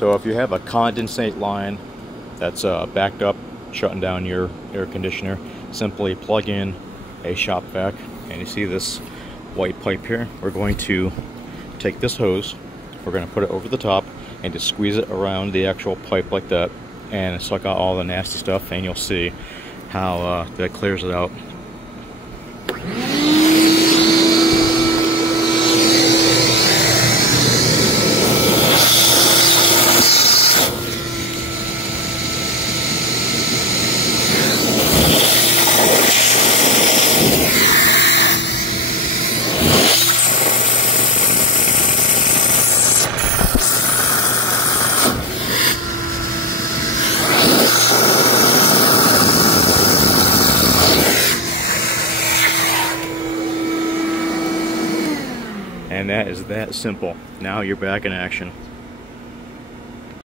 So if you have a condensate line that's backed up, shutting down your air conditioner, simply plug in a shop vac, and you see this white pipe here. We're going to take this hose, we're going to put it over the top and just squeeze it around the actual pipe like that and suck out all the nasty stuff, and you'll see how that clears it out. And that is that simple. Now you're back in action.